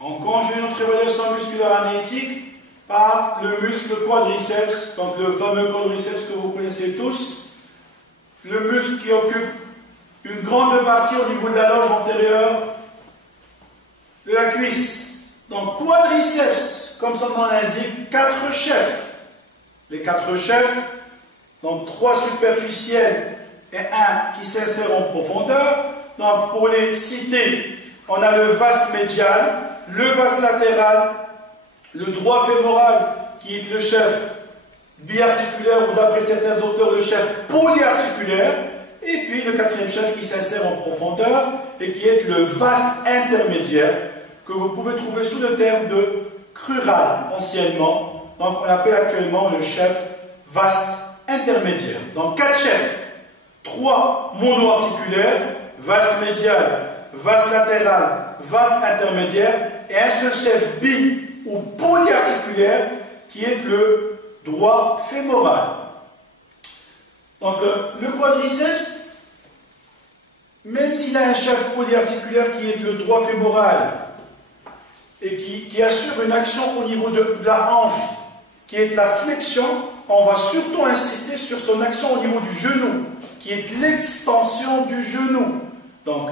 On conjugue notre évaluation musculaire analytique par le muscle quadriceps, donc le fameux quadriceps que vous connaissez tous, le muscle qui occupe une grande partie au niveau de la loge antérieure de la cuisse. Donc quadriceps, comme son nom l'indique, 4 chefs. Les 4 chefs, donc 3 superficiels et 1 qui s'insère en profondeur. Donc pour les citer, on a le vaste médial, le vaste latéral, le droit fémoral qui est le chef biarticulaire ou d'après certains auteurs le chef polyarticulaire, et puis le 4e chef qui s'insère en profondeur et qui est le vaste intermédiaire que vous pouvez trouver sous le terme de crural anciennement. Donc on appelle actuellement le chef vaste intermédiaire. Donc 4 chefs, 3 monoarticulaires, vaste médial, vaste latéral, vaste intermédiaire, et un seul chef bi ou polyarticulaire qui est le droit fémoral. Donc le quadriceps, même s'il a un chef polyarticulaire qui est le droit fémoral et qui assure une action au niveau de la hanche, qui est la flexion, on va surtout insister sur son action au niveau du genou, qui est l'extension du genou. Donc,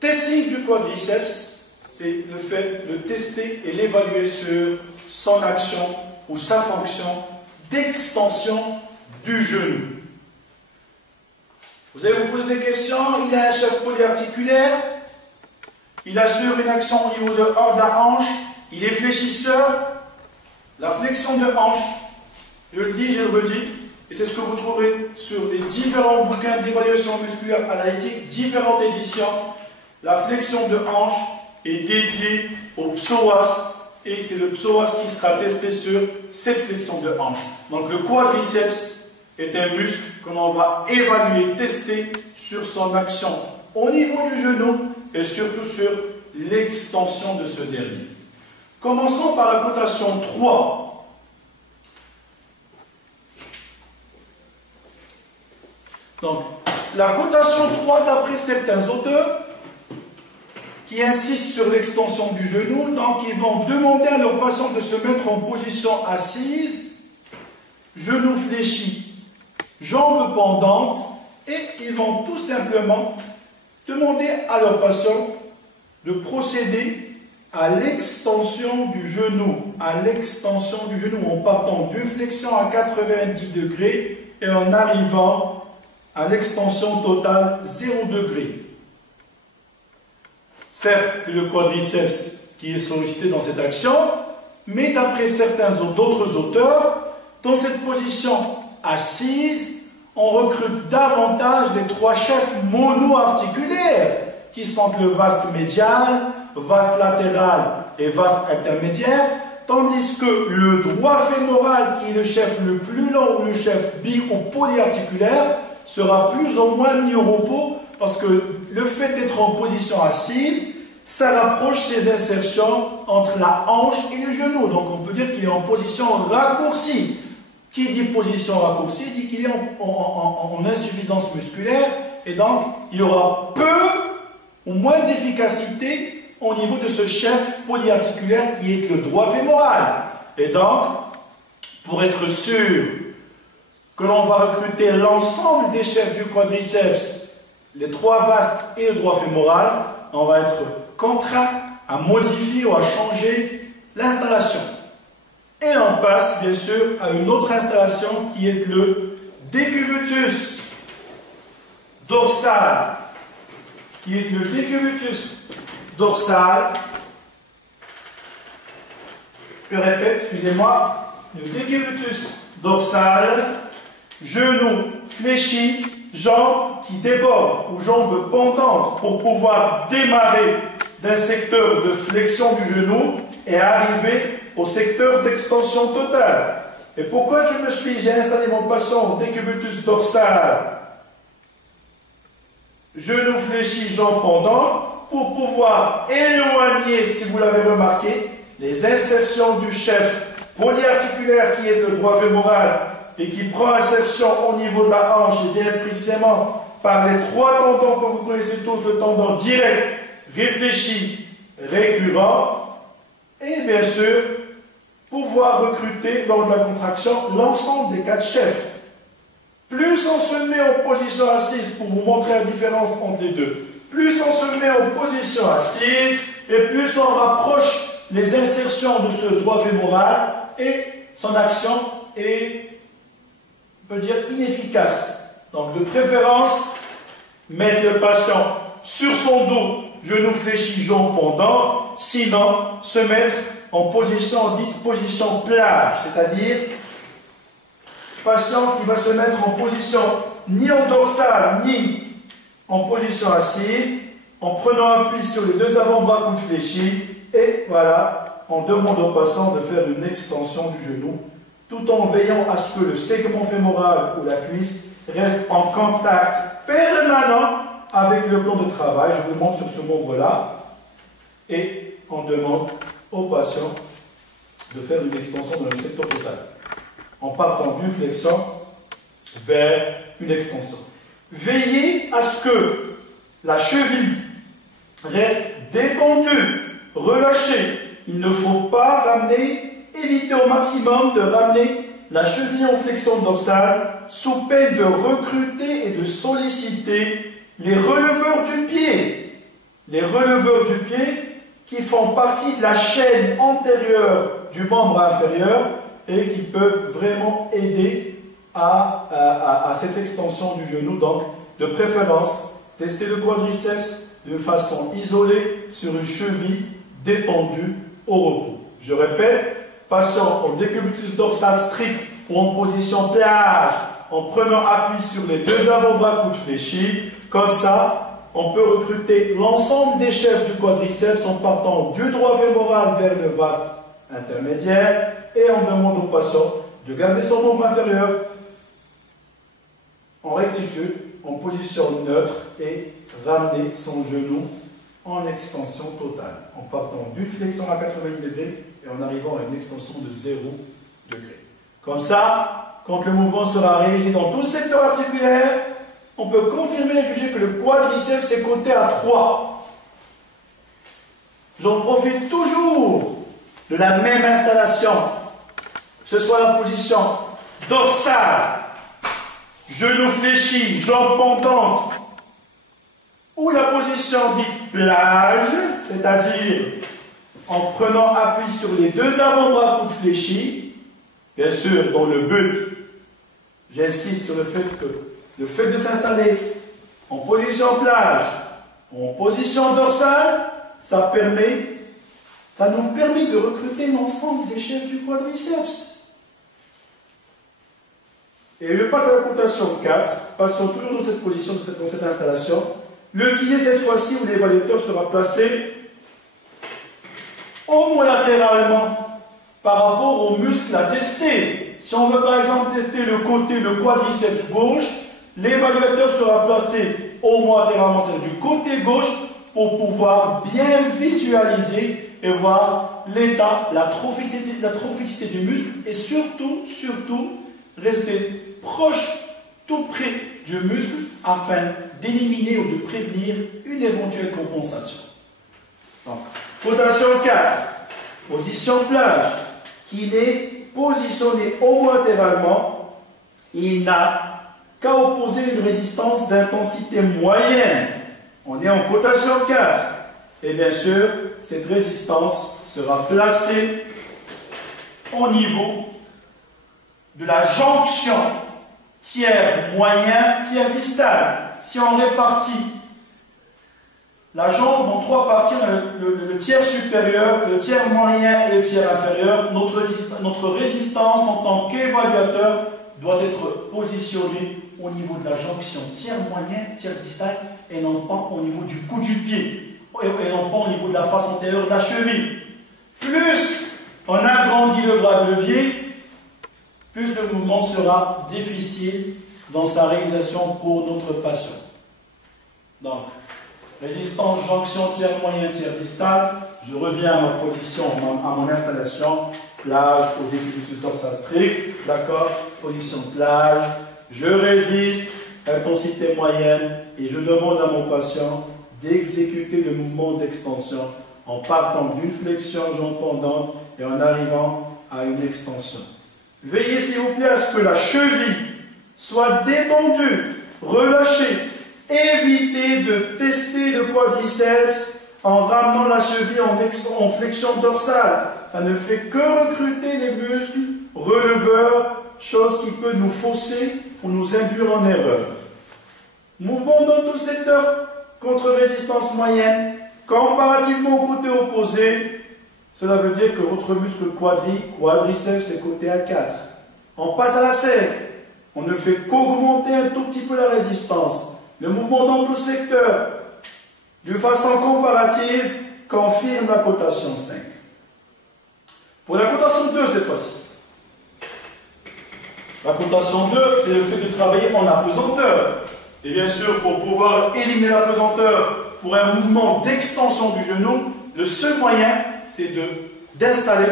testing du quadriceps, c'est le fait de tester et l'évaluer sur son action ou sa fonction d'extension du genou. Vous allez vous poser des questions. Il a un chef polyarticulaire, il assure une action au niveau de la hanche, il est fléchisseur, la flexion de hanche, je le dis, je le redis, et c'est ce que vous trouverez sur les différents bouquins d'évaluation musculaire analytique, différentes éditions. La flexion de hanche est dédiée au psoas, et c'est le psoas qui sera testé sur cette flexion de hanche. Donc le quadriceps est un muscle que l'on va évaluer, tester sur son action au niveau du genou et surtout sur l'extension de ce dernier. Commençons par la cotation 3. Donc, la cotation 3, d'après certains auteurs, qui insistent sur l'extension du genou, donc ils vont demander à leurs patients de se mettre en position assise, genoux fléchis, jambes pendantes, et ils vont tout simplement demander à leurs patients de procéder à l'extension du genou, en partant d'une flexion à 90 degrés et en arrivant à l'extension totale 0 degré. Certes, c'est le quadriceps qui est sollicité dans cette action, mais d'après certains d'autres auteurs, dans cette position assise, on recrute davantage les 3 chefs monoarticulaires, qui sont le vaste médial, vaste latéral et vaste intermédiaire, tandis que le droit fémoral, qui est le chef le plus long ou le chef bi ou polyarticulaire, sera plus ou moins mis au repos, parce que le fait d'être en position assise, ça rapproche ses insertions entre la hanche et le genou. Donc on peut dire qu'il est en position raccourcie. Qui dit position raccourcie dit qu'il est en insuffisance musculaire, et donc il y aura peu ou moins d'efficacité au niveau de ce chef polyarticulaire qui est le droit fémoral. Et donc, pour être sûr que l'on va recruter l'ensemble des chefs du quadriceps, les 3 vastes et le droit fémoral, on va être contraint à modifier ou à changer l'installation. Et on passe bien sûr à une autre installation qui est le décubitus dorsal, Je répète, excusez-moi, le décubitus dorsal, genou fléchi, jambes qui débordent ou jambes pendantes pour pouvoir démarrer d'un secteur de flexion du genou et arriver au secteur d'extension totale. Et pourquoi j'ai installé mon patient au décubitus dorsal, genou fléchi, jambes pendantes, pour pouvoir éloigner, si vous l'avez remarqué, les insertions du chef polyarticulaire qui est le droit fémoral et qui prend insertion au niveau de la hanche, et bien précisément par les 3 tendons que vous connaissez tous, le tendon direct, réfléchi, récurrent, Et bien sûr, pouvoir recruter lors de la contraction l'ensemble des 4 chefs. Plus on se met en position assise pour vous montrer la différence entre les deux, plus on se met en position assise et plus on rapproche les insertions de ce droit fémoral et son action est, on peut dire, inefficace. Donc de préférence, mettre le patient sur son dos, genoux fléchis, jambes pendantes, sinon se mettre en position dite position plage, c'est-à-dire patient qui va se mettre en position ni en dorsale ni en position assise, en prenant appui sur les 2 avant-bras coudes fléchis, et voilà, on demande au patient de faire une extension du genou, tout en veillant à ce que le segment fémoral ou la cuisse reste en contact permanent avec le plan de travail. Je vous montre sur ce membre-là, et on demande au patient de faire une extension dans le secteur total, en partant d'une flexion vers une extension. Veillez à ce que la cheville reste détendue, relâchée. Il ne faut pas ramener, éviter au maximum de ramener la cheville en flexion dorsale sous peine de recruter et de solliciter les releveurs du pied. Les releveurs du pied qui font partie de la chaîne antérieure du membre inférieur et qui peuvent vraiment aider à cette extension du genou. Donc, de préférence, tester le quadriceps de façon isolée sur une cheville détendue au repos. Je répète, patient en décubitus dorsal strict ou en position plage, en prenant appui sur les 2 avant-bras coudes fléchis. Comme ça, on peut recruter l'ensemble des chefs du quadriceps en partant du droit fémoral vers le vaste intermédiaire, et on demande au patient de garder son membre inférieur en rectitude, en position neutre, et ramener son genou en extension totale, en partant d'une flexion à 90 degrés et en arrivant à une extension de 0 degré. Comme ça, quand le mouvement sera réalisé dans tout le secteur articulaire, on peut confirmer et juger que le quadriceps est coté à 3. J'en profite toujours de la même installation, que ce soit la position dorsale, genoux fléchis, jambes pendantes, ou la position dite plage, c'est-à-dire en prenant appui sur les 2 avant-bras coudes fléchis, bien sûr dans le but, j'insiste sur le fait de s'installer en position plage, en position dorsale, ça nous permet de recruter l'ensemble des chefs du quadriceps. Et je passe à la cotation 4, passons toujours dans cette position, dans cette installation. Le kiné, cette fois-ci, où l'évaluateur sera placé homolatéralement par rapport aux muscles à tester. Si on veut par exemple tester le côté, le quadriceps gauche, l'évaluateur sera placé homolatéralement, c'est-à-dire du côté gauche, pour pouvoir bien visualiser et voir l'état, la trophicité du muscle, et surtout, rester proche, tout près du muscle, afin d'éliminer ou de prévenir une éventuelle compensation. Donc, cotation 4, position plage, qu'il est positionné homolatéralement, il n'a qu'à opposer une résistance d'intensité moyenne. On est en cotation 4. Et bien sûr, cette résistance sera placée au niveau de la jonction tiers moyen, tiers distal. Si on répartit la jambe en 3 parties, le tiers supérieur, le tiers moyen et le tiers inférieur, notre résistance en tant qu'évaluateur doit être positionnée au niveau de la jonction tiers moyen, tiers distal, et non pas au niveau du cou du pied, et non pas au niveau de la face antérieure de la cheville. Plus on agrandit le bras de levier, plus le mouvement sera difficile dans sa réalisation pour notre patient. Donc, résistance, jonction, tiers moyen, tiers distal. Je reviens à ma position, à mon installation. Plage au décubitus dorsal strict. D'accord? Position plage. Je résiste, intensité moyenne. Et je demande à mon patient d'exécuter le mouvement d'extension en partant d'une flexion jambe pendante et en arrivant à une extension. Veillez s'il vous plaît à ce que la cheville soit détendue, relâchée. Évitez de tester le quadriceps en ramenant la cheville en flexion dorsale. Ça ne fait que recruter les muscles releveurs, chose qui peut nous fausser pour nous induire en erreur. Mouvement dans tout secteur contre résistance moyenne, comparativement au côté opposé. Cela veut dire que votre muscle quadriceps est coté à 4. On passe à la sec. On ne fait qu'augmenter un tout petit peu la résistance. Le mouvement dans tout secteur, de façon comparative, confirme la cotation 5. Pour la cotation 2 cette fois-ci. La cotation 2, c'est le fait de travailler en apesanteur. Et bien sûr, pour pouvoir éliminer la pesanteur pour un mouvement d'extension du genou, le seul moyen, c'est d'installer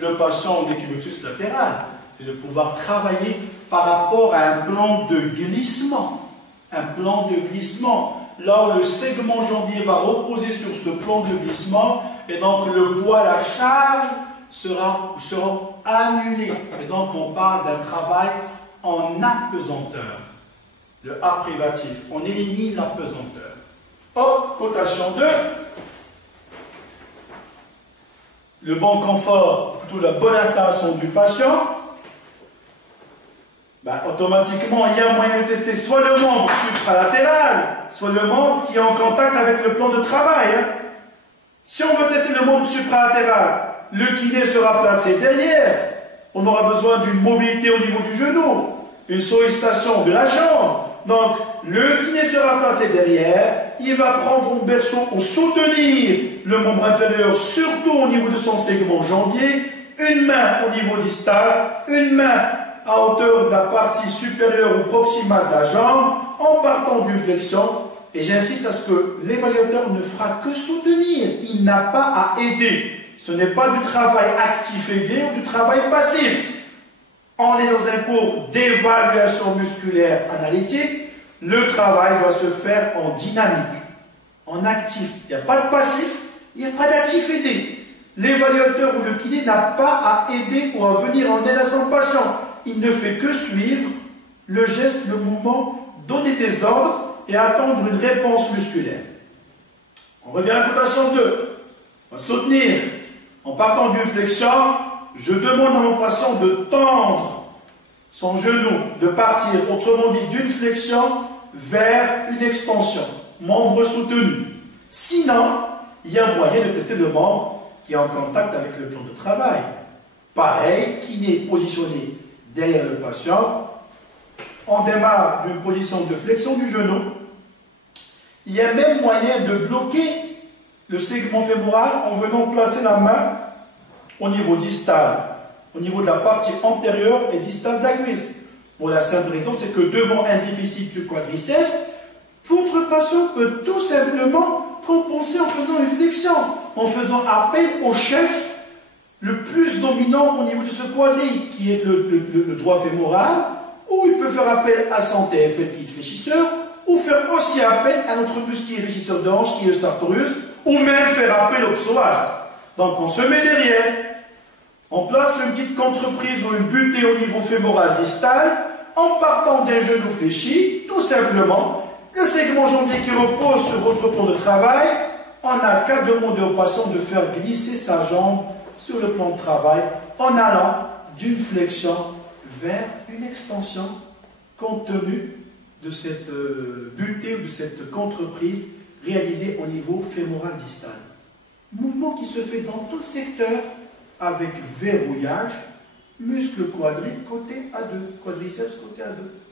le patient en décubitus latéral. C'est de pouvoir travailler par rapport à un plan de glissement. Un plan de glissement. Là où le segment jambier va reposer sur ce plan de glissement, et donc le poids, la charge sera annulé. Et donc on parle d'un travail en apesanteur. Le A privatif, on élimine la pesanteur. Hop, cotation 2. Le bon confort, plutôt la bonne installation du patient. Automatiquement, il y a un moyen de tester soit le membre supralatéral, soit le membre qui est en contact avec le plan de travail. Si on veut tester le membre supralatéral, le kiné sera placé derrière. On aura besoin d'une mobilité au niveau du genou, une sollicitation de la jambe. Donc, le kiné sera placé derrière, il va prendre un berceau pour soutenir le membre inférieur, surtout au niveau de son segment jambier, une main au niveau distal, une main à hauteur de la partie supérieure ou proximale de la jambe, en partant d'une flexion. Et j'insiste à ce que l'évaluateur ne fera que soutenir, il n'a pas à aider. Ce n'est pas du travail actif aidé ou du travail passif. On est dans un cours d'évaluation musculaire analytique. Le travail doit se faire en dynamique, en actif. Il n'y a pas de passif, il n'y a pas d'actif aidé. L'évaluateur ou le kiné n'a pas à aider ou à venir en aide à son patient. Il ne fait que suivre le geste, le mouvement, donner des ordres et attendre une réponse musculaire. On revient à la cotation 2. On va soutenir. En partant d'une flexion, je demande à mon patient de tendre son genou, de partir, autrement dit, d'une flexion vers une extension, membre soutenu. Sinon, il y a moyen de tester le membre qui est en contact avec le plan de travail. Pareil, qui n'est positionné derrière le patient. On démarre d'une position de flexion du genou. Il y a même moyen de bloquer le segment fémoral en venant placer la main au niveau distal, au niveau de la partie antérieure et distale de la cuisse. Pour la simple raison, c'est que devant un déficit du quadriceps, votre patient peut tout simplement compenser en faisant une flexion, en faisant appel au chef le plus dominant au niveau de ce quadri, qui est le droit fémoral, ou il peut faire appel à son TFL qui est fléchisseur, ou faire aussi appel à notre muscle qui est fléchisseur de hanche, qui est le sartorius, ou même faire appel au psoas. Donc on se met derrière, on place une petite contreprise ou une butée au niveau fémoral distal, en partant d'un genou fléchi, tout simplement, le segment jambier qui repose sur votre plan de travail, on n'a qu'à demander au patient de faire glisser sa jambe sur le plan de travail en allant d'une flexion vers une extension compte tenu de cette butée ou de cette contreprise réalisée au niveau fémoral distal. Mouvement qui se fait dans tout le secteur avec verrouillage, muscle quadri côté A2, quadriceps côté A2.